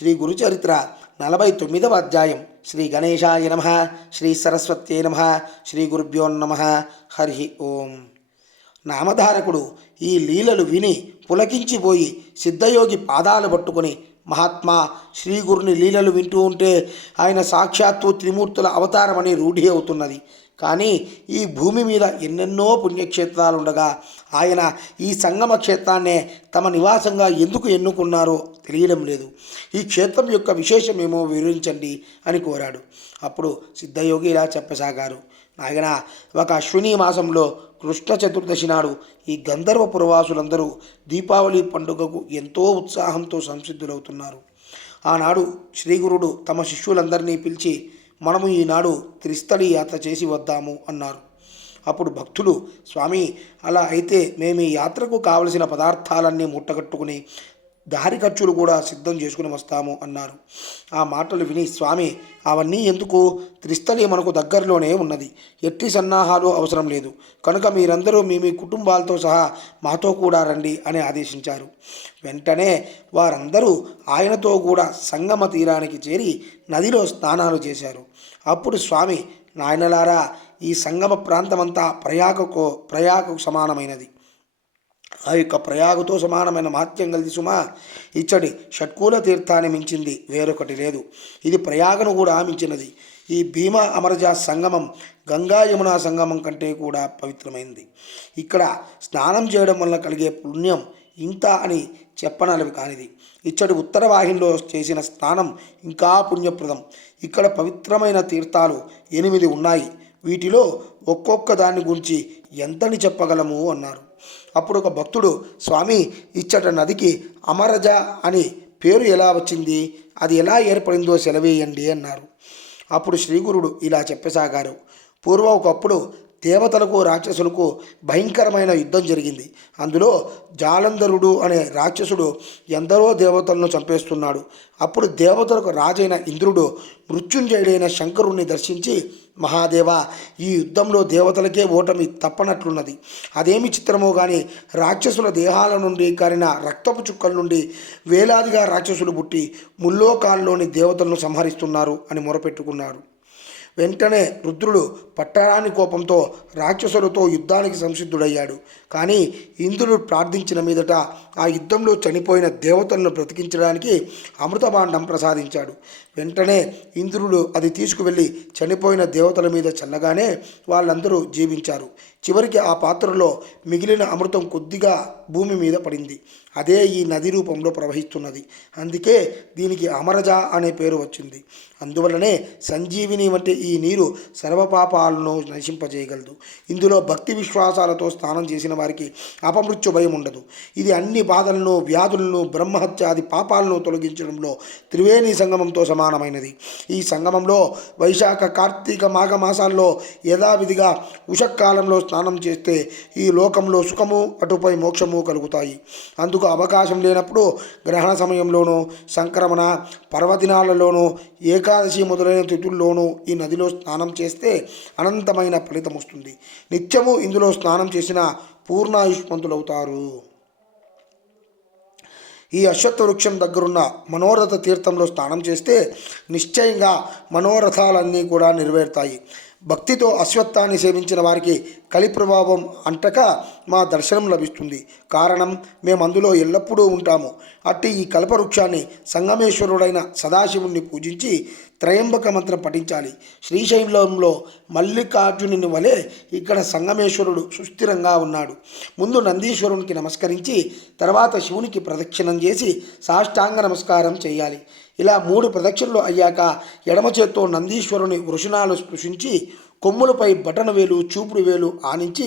శ్రీ గురుచరిత్ర 49వ అధ్యాయం. శ్రీ గణేశాయ నమః. శ్రీ సరస్వత్యై నమః. శ్రీ గురుభ్యో నమః. హరి ఓం. నామధారకుడు ఈ లీలలు విని పులకించిపోయి సిద్ధయోగి పాదాలు పట్టుకొని, మహాత్మా, శ్రీగురుని లీలలు వింటూ ఉంటే ఆయన సాక్షాత్తు త్రిమూర్తుల అవతారమని రూఢి అవుతున్నది. కానీ ఈ భూమి మీద ఎన్నెన్నో పుణ్యక్షేత్రాలుండగా ఆయన ఈ సంగమ క్షేత్రాన్నే తమ నివాసంగా ఎందుకు ఎన్నుకున్నారో తెలియడం లేదు. ఈ క్షేత్రం యొక్క విశేషమేమో వివరించండి అని కోరాడు. అప్పుడు సిద్ధయోగి ఇలా చెప్పసాగారు. నాయన, ఒక అశ్విని మాసంలో కృష్ణ చతుర్దశి నాడు ఈ గంధర్వ పురవాసులందరూ దీపావళి పండుగకు ఎంతో ఉత్సాహంతో సంసిద్ధులవుతున్నారు. ఆనాడు శ్రీగురుడు తమ శిష్యులందరినీ పిలిచి, మనము ఈనాడు త్రిస్థలి యాత్ర చేసి వద్దాము అన్నారు. అప్పుడు భక్తులు, స్వామి, అలా అయితే మేము ఈ యాత్రకు కావలసిన పదార్థాలన్నీ ముట్టగట్టుకుని దారి ఖర్చులు కూడా సిద్ధం చేసుకుని వస్తాము అన్నారు. ఆ మాటలు విని స్వామి, అవన్నీ ఎందుకు? త్రిస్థలి మనకు దగ్గరలోనే ఉన్నది, ఎట్టి సన్నాహాలు అవసరం లేదు, కనుక మీరందరూ మీ కుటుంబాలతో సహా మాతో కూడా రండి అని ఆదేశించారు. వెంటనే వారందరూ ఆయనతో కూడా సంగమ తీరానికి చేరి నదిలో స్నానాలు చేశారు. అప్పుడు స్వామి, నాయనలారా, ఈ సంగమ ప్రాంతమంతా ప్రయాగకు సమానమైనది. ఆ యొక్క ప్రయాగతో సమానమైన మహత్యం కలిసి సుమా, ఇచ్చడి షట్కూల తీర్థాన్ని మించింది వేరొకటి లేదు. ఇది ప్రయాగను కూడా మించినది. ఈ భీమా అమరజ సంగమం గంగా యమునా సంగమం కంటే కూడా పవిత్రమైనది. ఇక్కడ స్నానం చేయడం వల్ల కలిగే పుణ్యం ఇంత అని చెప్పనలవి కానిది. ఇచ్చటి ఉత్తర వాహినిలో చేసిన స్నానం ఇంకా పుణ్యప్రదం. ఇక్కడ పవిత్రమైన తీర్థాలు 8 ఉన్నాయి. వీటిలో ఒక్కొక్క దాని గురించి ఎంతని చెప్పగలము అన్నారు. అప్పుడు ఒక భక్తుడు, స్వామి, ఇచ్చట నదికి అమరజ అని పేరు ఎలా వచ్చింది? అది ఎలా ఏర్పడిందో సెలవేయండి అన్నారు. అప్పుడు శ్రీగురుడు ఇలా చెప్పసాగారు. పూర్వం ఒకప్పుడు దేవతలకు రాక్షసులకు భయంకరమైన యుద్ధం జరిగింది. అందులో జాలంధరుడు అనే రాక్షసుడు ఎందరో దేవతలను చంపేస్తున్నాడు. అప్పుడు దేవతలకు రాజైన ఇంద్రుడు మృత్యుంజయుడైన శంకరుణ్ణి దర్శించి, మహాదేవ, ఈ యుద్ధంలో దేవతలకే ఓటమి తప్పనట్లున్నది. అదేమి చిత్రమో కానీ రాక్షసుల దేహాల నుండి కారిన రక్తపు చుక్కల నుండి వేలాదిగా రాక్షసులు పుట్టి ముల్లోకాల్లోని దేవతలను సంహరిస్తున్నారు అని మొరపెట్టుకున్నాడు. వెంటనే రుద్రుడు పట్టరాని కోపంతో రాక్షసులతో యుద్ధానికి సంసిద్ధుడయ్యాడు. కానీ ఇంద్రుడు ప్రార్థించిన మీదట ఆ యుద్ధంలో చనిపోయిన దేవతలను బ్రతికించడానికి అమృతభాండం ప్రసాదించాడు. వెంటనే ఇంద్రుడు అది తీసుకువెళ్ళి చనిపోయిన దేవతల మీద చల్లగానే వాళ్ళందరూ జీవించారు. చివరికి ఆ పాత్రలో మిగిలిన అమృతం కొద్దిగా భూమి మీద పడింది. అదే ఈ నది రూపంలో ప్రవహిస్తున్నది. అందుకే దీనికి అమరజ అనే పేరు వచ్చింది. అందువలనే సంజీవిని వంటి ఈ నీరు సర్వపాపాలను నశింపజేయగలదు. ఇందులో భక్తి విశ్వాసాలతో స్నానం చేసిన వారికి అపమృత్యు భయం ఉండదు. ఇది అన్ని బాధలను, వ్యాధులను, బ్రహ్మహత్యాది పాపాలను తొలగించడంలో త్రివేణి సంగమంతో సమానమైనది. ఈ సంగమంలో వైశాఖ, కార్తీక, మాఘ మాసాల్లో యథావిధిగా ఉషకాలంలో స్నానం చేస్తే ఈ లోకంలో సుఖము, అటుపై మోక్షము కలుగుతాయి. అందుకు అవకాశం లేనప్పుడు గ్రహణ సమయంలోనూ, సంక్రమణ పర్వదినాలలోనూ, ఏకాదశి మొదలైన తిథుల్లోనూ ఈ నదిలో స్నానం చేస్తే అనంతమైన ఫలితం వస్తుంది. నిత్యము ఇందులో స్నానం చేసిన పూర్ణాయుష్మంతులవుతారు. ఈ అశ్వత్థ వృక్షం దగ్గరున్న మనోరథ తీర్థంలో స్నానం చేస్తే నిశ్చయంగా మనోరథాలన్నీ కూడా నెరవేరుతాయి. భక్తితో అశ్వత్థాన్ని సేవించిన వారికి కలి ప్రభావం అంటక మా దర్శనం లభిస్తుంది. కారణం, మేము అందులో ఎల్లప్పుడూ ఉంటాము. అట్టి ఈ కల్పవృక్షాన్ని సంగమేశ్వరుడైన సదాశివుణ్ణి పూజించి త్రయంబక మంత్రం పఠించాలి. శ్రీశైలంలో మల్లికార్జునుని వలె ఇక్కడ సంగమేశ్వరుడు సుస్థిరంగా ఉన్నాడు. ముందు నందీశ్వరునికి నమస్కరించి తర్వాత శివునికి ప్రదక్షిణం చేసి సాష్టాంగ నమస్కారం చేయాలి. ఇలా 3 ప్రదక్షిణలు అయ్యాక ఎడమ చేత్తో నందీశ్వరుని వృషణాలు స్పృశించి కొమ్ములపై బటన వేలు, చూపుడు వేలు ఆనించి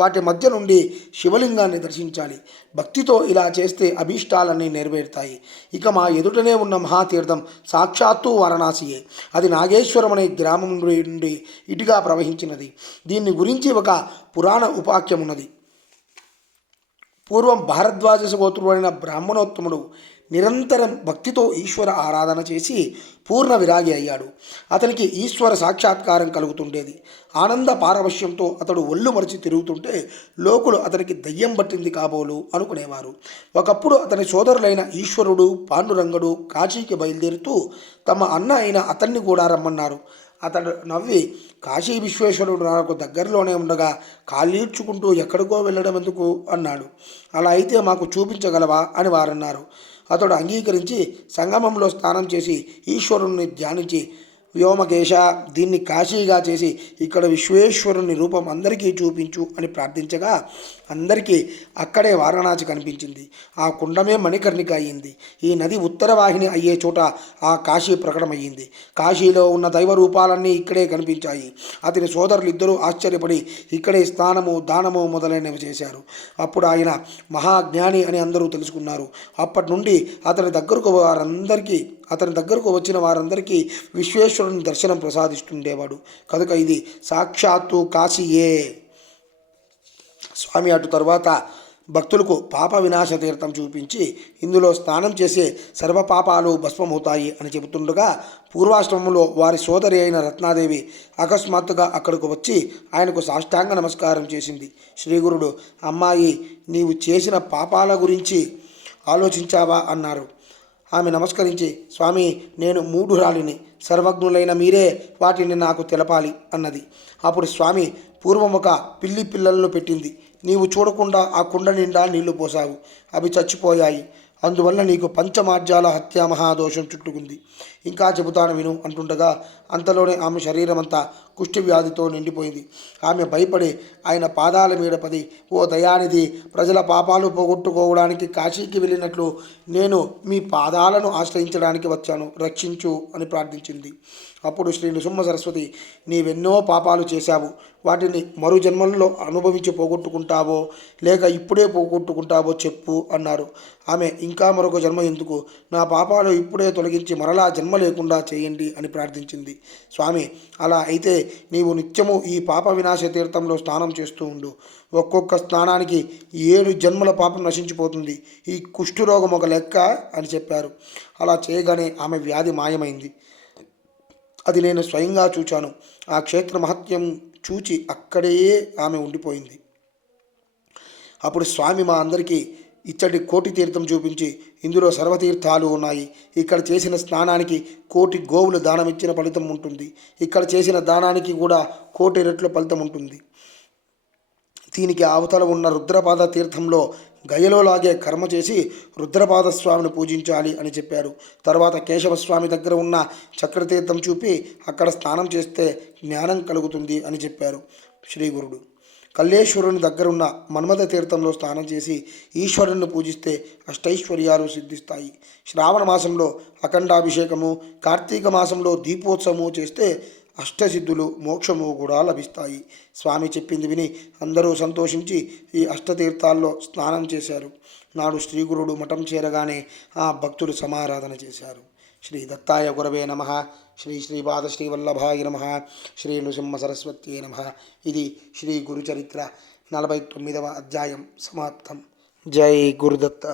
వాటి మధ్య నుండి శివలింగాన్ని దర్శించాలి. భక్తితో ఇలా చేస్తే అభీష్టాలన్నీ నెరవేరుతాయి. ఇక మా ఎదుటనే ఉన్న మహాతీర్థం సాక్షాత్తు వారణాసియే. అది నాగేశ్వరం అనే గ్రామం నుండి ఇటుగా ప్రవహించినది. దీన్ని గురించి ఒక పురాణ ఉపాఖ్యం ఉన్నది. పూర్వం భారద్వాజ గోత్రుడైన బ్రాహ్మణోత్తముడు నిరంతరం భక్తితో ఈశ్వర ఆరాధన చేసి పూర్ణ విరాగి అయ్యాడు. అతనికి ఈశ్వర సాక్షాత్కారం కలుగుతుండేది. ఆనంద పారవశ్యంతో అతడు ఒళ్ళు మరిచి తిరుగుతుంటే లోకులు అతనికి దయ్యం పట్టింది కాబోలు అనుకునేవారు. ఒకప్పుడు అతని సోదరులైన ఈశ్వరుడు, పాండురంగడు కాశీకి బయలుదేరుతూ తమ అన్న అయిన అతన్ని కూడా రమ్మన్నారు. అతడు నవ్వి, కాశీ విశ్వేశ్వరుడు నాకు దగ్గరలోనే ఉండగా కాళ్ళీడ్చుకుంటూ ఎక్కడికో వెళ్ళడం ఎందుకు అన్నాడు. అలా అయితే మాకు చూపించగలవా అని వారన్నారు. అతడు అంగీకరించి సంగమంలో స్నానం చేసి ఈశ్వరుణ్ణి ధ్యానించి, వ్యోమకేశ, దీన్ని కాశీగా చేసి ఇక్కడ విశ్వేశ్వరుని రూపం అందరికీ చూపించు అని ప్రార్థించగా అందరికీ అక్కడే వారణాసి కనిపించింది. ఆ కుండమే మణికర్ణిక అయ్యింది. ఈ నది ఉత్తరవాహిని అయ్యే చోట ఆ కాశీ ప్రకటమయ్యింది. కాశీలో ఉన్న దైవ రూపాలన్నీ ఇక్కడే కనిపించాయి. అతని సోదరులు ఇద్దరూ ఆశ్చర్యపడి ఇక్కడే స్నానము, దానము మొదలైనవి చేశారు. అప్పుడు ఆయన మహాజ్ఞాని అని అందరూ తెలుసుకున్నారు. అప్పటి నుండి అతని దగ్గరకు వచ్చిన వారందరికీ విశ్వేశ్వరుని దర్శనం ప్రసాదిస్తుండేవాడు కనుక ఇది సాక్షాత్తు కాశీయే. స్వామి అటు తరువాత భక్తులకు పాప వినాశ తీర్థం చూపించి ఇందులో స్నానం చేసే సర్వపాపాలు భస్మమవుతాయి అని చెబుతుండగా పూర్వాశ్రమంలో వారి సోదరి అయిన రత్నాదేవి అకస్మాత్తుగా అక్కడికి వచ్చి ఆయనకు సాష్టాంగ నమస్కారం చేసింది. శ్రీగురుడు, అమ్మాయి, నీవు చేసిన పాపాల గురించి ఆలోచించావా అన్నారు. ఆమె నమస్కరించి, స్వామి, నేను మూఢురాలిని, సర్వజ్ఞులైన మీరే వాటిని నాకు తెలపాలి అన్నది. అప్పుడు స్వామి పూర్వం ఒక పిల్లి పిల్లలను పెట్టింది. నీవు చూడకుండా ఆ కుండ నిండా నీళ్లు పోసావు. అవి చచ్చిపోయాయి. అందువల్ల నీకు పంచమార్జాల హత్యా మహాదోషం చుట్టుకుంది. ఇంకా చెబుతాను విను అంటుండగా అంతలోనే ఆమె శరీరమంతా కుష్టి వ్యాధితో నిండిపోయింది. ఆమె భయపడి ఆయన పాదాల మీద పడి, ఓ దయానిధి, ప్రజల పాపాలు పోగొట్టుకోవడానికి కాశీకి వెళ్ళినట్లు నేను మీ పాదాలను ఆశ్రయించడానికి వచ్చాను, రక్షించు అని ప్రార్థించింది. అప్పుడు శ్రీ నృసింహ సరస్వతి, నీవెన్నో పాపాలు చేశావు, వాటిని మరు జన్మల్లో అనుభవించి పోగొట్టుకుంటావో లేక ఇప్పుడే పోగొట్టుకుంటావో చెప్పు అన్నారు. ఆమె, ఇంకా మరొక జన్మ ఎందుకు, నా పాపాలు ఇప్పుడే తొలగించి మరలా జన్మ లేకుండా చేయండి అని ప్రార్థించింది. స్వామి, అలా అయితే నీవు నిత్యము ఈ పాప వినాశ తీర్థంలో స్నానం చేస్తూ ఉండు. ఒక్కొక్క స్నానానికి 7 జన్మల పాపం నశించిపోతుంది. ఈ కుష్ఠురోగం ఒక లెక్క అని చెప్పారు. అలా చేయగానే ఆమె వ్యాధి మాయమైంది. అది నేను స్వయంగా చూచాను. ఆ క్షేత్ర మహత్యం చూచి అక్కడే ఆమె ఉండిపోయింది. అప్పుడు స్వామి మా అందరికీ ఇచ్చటి కోటి తీర్థం చూపించి, ఇందులో సర్వతీర్థాలు ఉన్నాయి. ఇక్కడ చేసిన స్నానానికి 1,000,000 గోవులు దానం ఇచ్చిన ఫలితం ఉంటుంది. ఇక్కడ చేసిన దానానికి కూడా 1,000,000 రెట్ల ఫలితం ఉంటుంది. దీనికి అవతల ఉన్న రుద్రపాద తీర్థంలో గయలోలాగే కర్మ చేసి రుద్రపాద స్వామిని పూజించాలి అని చెప్పారు. తర్వాత కేశవస్వామి దగ్గర ఉన్న చక్రతీర్థం చూపి అక్కడ స్నానం చేస్తే జ్ఞానం కలుగుతుంది అని చెప్పారు శ్రీగురుడు. కల్లేశ్వరుని దగ్గరున్న మన్మథ తీర్థంలో స్నానం చేసి ఈశ్వరుని పూజిస్తే అష్టైశ్వర్యాలు సిద్ధిస్తాయి. శ్రావణ మాసంలో అఖండాభిషేకము, కార్తీక మాసంలో దీపోత్సవము చేస్తే అష్టసిద్ధులు, మోక్షము కూడా లభిస్తాయి. స్వామి చెప్పింది విని అందరూ సంతోషించి ఈ అష్టతీర్థాల్లో స్నానం చేశారు. నాడు శ్రీగురుడు మఠం చేరగానే ఆ భక్తులు సమారాధన చేశారు. శ్రీ దత్తాయ గురవే నమః. శ్రీ శ్రీపాద శ్రీవల్లభాయ నమః. శ్రీ నృసింహ సరస్వత్యే నమః. ఇది శ్రీ గురుచరిత్ర 49వ అధ్యాయం సమాప్తం. జై గురుదత్త.